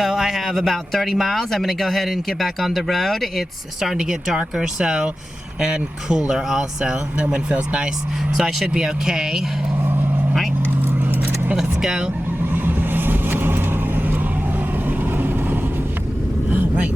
So I have about 30 miles. I'm gonna go ahead and get back on the road. It's starting to get darker, so, and cooler also. The wind feels nice. So I should be okay. All right, let's go. All right.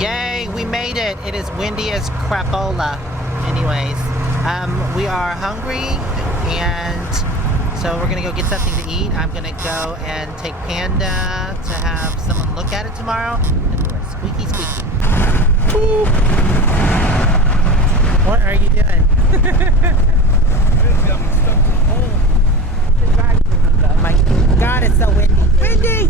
Yay, we made it. It is windy as crapola. Anyways, we are hungry, and so we're gonna go get something to eat. I'm gonna go and take Panda to have someone look at it tomorrow. And we're squeaky squeaky. Woo. What are you doing? Oh my God, it's so windy. Windy!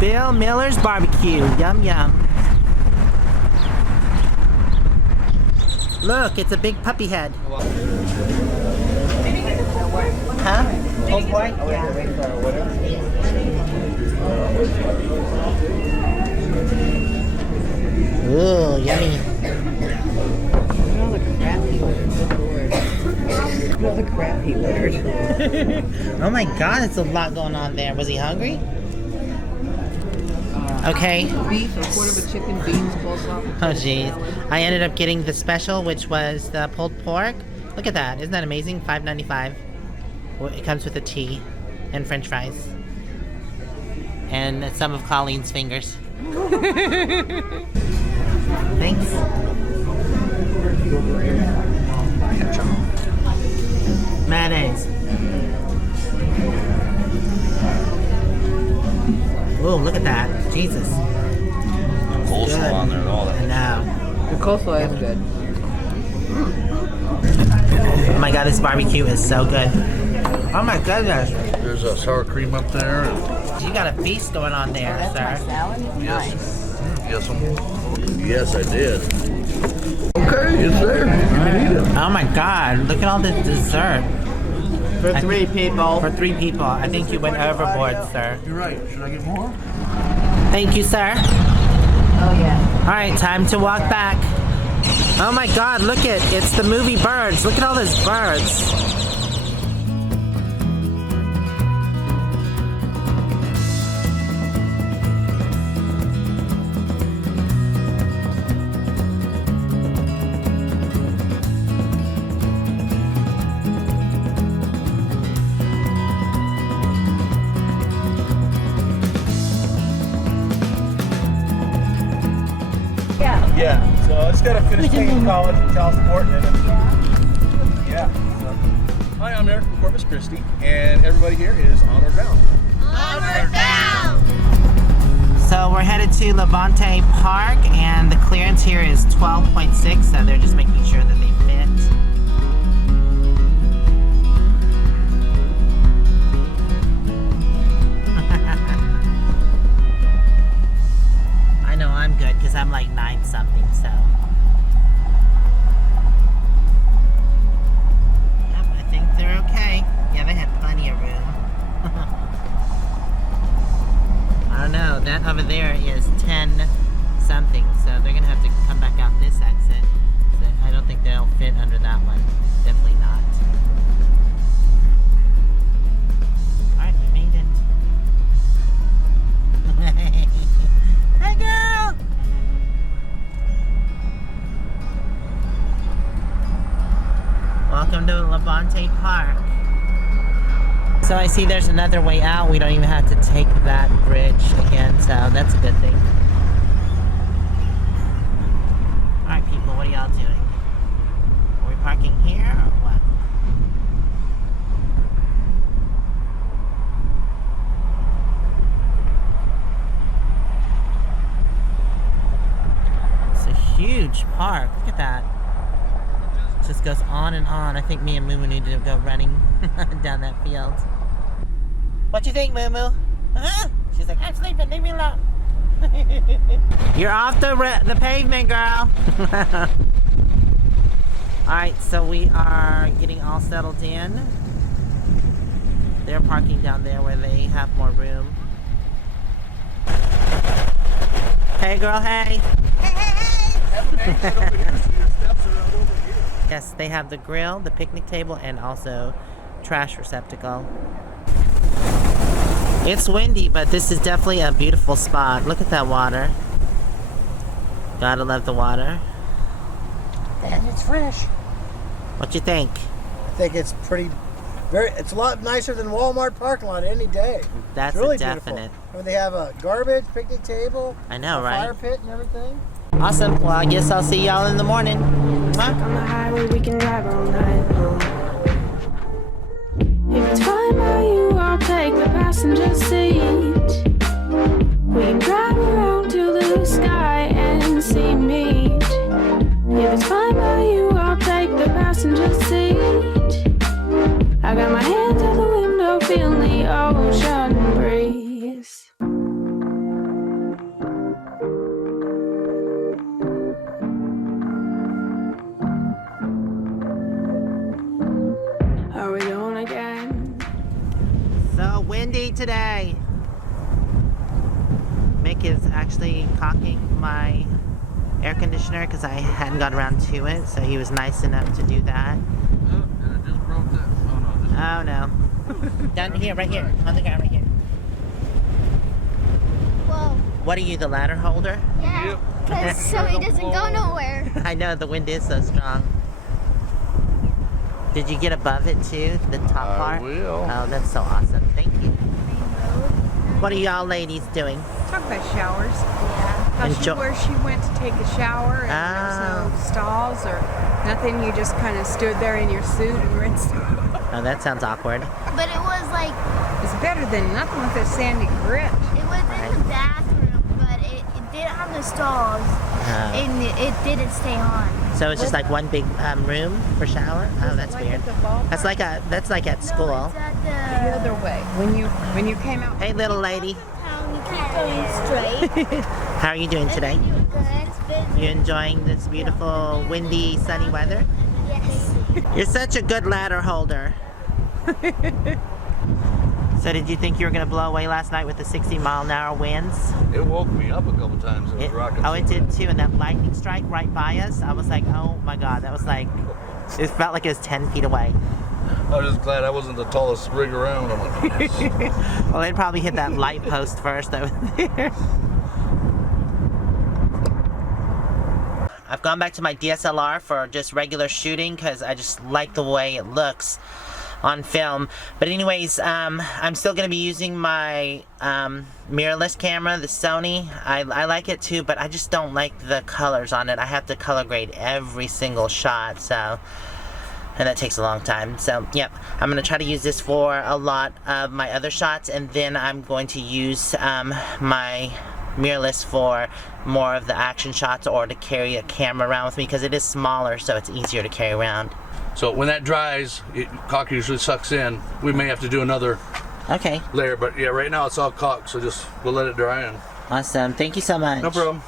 Bill Miller's barbecue. Yum yum. Look, it's a big puppy head. Huh? Old boy? Yeah. Ooh, yummy. All the crap he ordered. Oh my God, it's a lot going on there. Was he hungry? Okay. Beef, a quarter of a chicken, beans, coleslaw. Oh geez. I ended up getting the special, which was the pulled pork. Look at that. Isn't that amazing? $5.95. It comes with a tea and French fries. And some of Colleen's fingers. Thanks. Mayonnaise. Ooh, look at that. Jesus. Coleslaw on there and all that. I know. The coleslaw is good. Oh my God, this barbecue is so good. Oh my goodness. There's a sour cream up there. You got a feast going on there, That's my sir. salad. Nice. Yes, I did. Okay, it's there. You can eat it. Oh my God, look at all this dessert. For three people. For 3 people. I think you went overboard, sir. You're right. Should I get more? Thank you, sir. Oh yeah. All right, time to walk back. Oh my God, look it. It's the movie Birds. Look at all those birds. Yeah, so I just gotta finish taking college and child support and then, yeah. So. Hi, I'm Eric from Corpus Christi, and everybody here is Onward Bound. Onward bound! So we're headed to Labonte Park, and the clearance here is 12.6, so they're just making sure that they fit. I know I'm good because I'm like 9 something, so. Yep, I think they're okay. Yeah, they had plenty of room. I don't know, that over there is 10 something, so they're gonna have to come back out this exit. So I don't think they'll fit under that one. Definitely not. Alright, we made it. Hey girl! Welcome to Labonte Park. So I see there's another way out. We don't even have to take that bridge again, so that's a good thing. Alright people, what are y'all doing? Are we parking here or what? It's a huge park. Look at that. It just goes on and on. I think me and Moo-moo need to go running down that field. What you think, Moo-moo? Huh? She's like, I'm sleeping, leave me alone. You're off the pavement, girl. Alright, so we are getting all settled in. They're parking down there where they have more room. Hey girl, hey. Yes, they have the grill, the picnic table, and also trash receptacle. It's windy, but this is definitely a beautiful spot. Look at that water. Gotta love the water. And it's fresh. What you think? I think it's it's a lot nicer than Walmart parking lot any day. That's it's really a definite. Beautiful. I mean, they have a garbage picnic table. I know, a right? Fire pit and everything. Awesome. Well, I guess I'll see y'all in the morning. Huh? On the highway, we can drive all night long. If it's fine by you, I'll take the passenger seat. We can drive around to the sky and see meet. If it's fine by you, I'll take the passenger seat. I got my hands out the window, feeling the ocean breeze. Are we going again? So windy today. Mick is actually caulking my air conditioner because I hadn't got around to it, so he was nice enough to do that. Oh, and I just broke that. Oh no. Down here, right here, on the ground right here. Whoa. What are you, the ladder holder? Yeah. Because so he doesn't go nowhere. I know, the wind is so strong. Did you get above it too, the top part? I will. Oh, that's so awesome. Thank you. What are y'all ladies doing? Talk about showers. How where she went to take a shower and there's no stalls or nothing. You just kind of stood there in your suit and rinsed. Oh, that sounds awkward. But it was like, It's better than nothing with a sandy grit. it was in the bathroom, but it didn't have the stalls. And it didn't stay on. So it's just like one big room for shower? Oh, that's weird. That's like at school. No, it's at The other way. When you came out. Hey, little lady. You keep going straight. How are you doing today? And you're good. You enjoying this beautiful, windy, sunny weather? Yes. You're such a good ladder holder. So did you think you were going to blow away last night with the 60-mile-an-hour winds? It woke me up a couple times. It was rocking. Oh, it did too. And that lightning strike right by us, I was like, oh my God, that was like, it felt like it was 10 feet away. I was just glad I wasn't the tallest rig around. I'm like, Well, it probably hit that light post first over there. I've gone back to my DSLR for just regular shooting because I just like the way it looks on film. But anyways, I'm still going to be using my mirrorless camera, the Sony. I like it too, but I just don't like the colors on it. I have to color grade every single shot, so, and that takes a long time. So yep, I'm going to try to use this for a lot of my other shots, and then I'm going to use my mirrorless for more of the action shots, or to carry a camera around with me because it is smaller, so it's easier to carry around. so when that dries, caulk usually sucks in. We may have to do another Okay, layer, but yeah, right now it's all caulk, so we'll let it dry and. awesome. Thank you so much. No problem.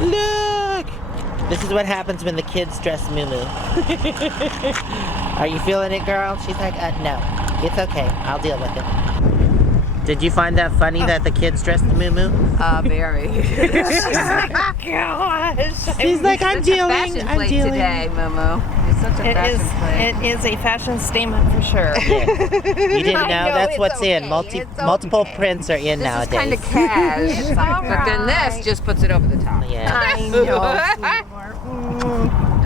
Look! This is what happens when the kids dress Moo-moo. Are you feeling it, girl? She's like, no. It's okay. I'll deal with it. Did you find that funny that the kids dressed Moo-moo? Very. Gosh. She's like, I'm dealing. Fashion I'm plate dealing. today, Moo-moo. It's such a fashion plate. It is a fashion statement for sure. Yeah. You didn't know? know, That's it's what's in. okay, it's Multiple okay. prints are in This is nowadays. kind of cash. It's all But then this right. just puts it over the top. Yeah. I know, sweetheart.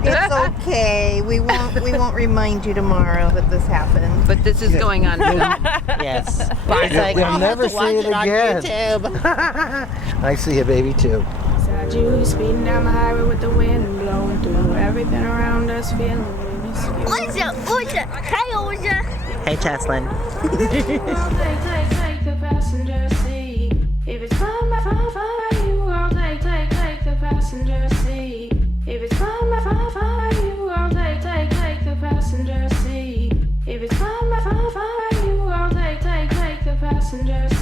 It's okay. We won't remind you tomorrow that this happened. But this is going on. Yes. It's like, We'll I'll never have to watch see it on again. YouTube. I see a baby too. Beside you, speeding down the highway with the wind blowing through everything around us, feeling Hey, Cheslin. Take the passenger seat. If it's fine by you, I'll take the passenger seat. If it's fine by you, I'll take the passenger seat. If it's fine by you, I'll take the passenger seat. passenger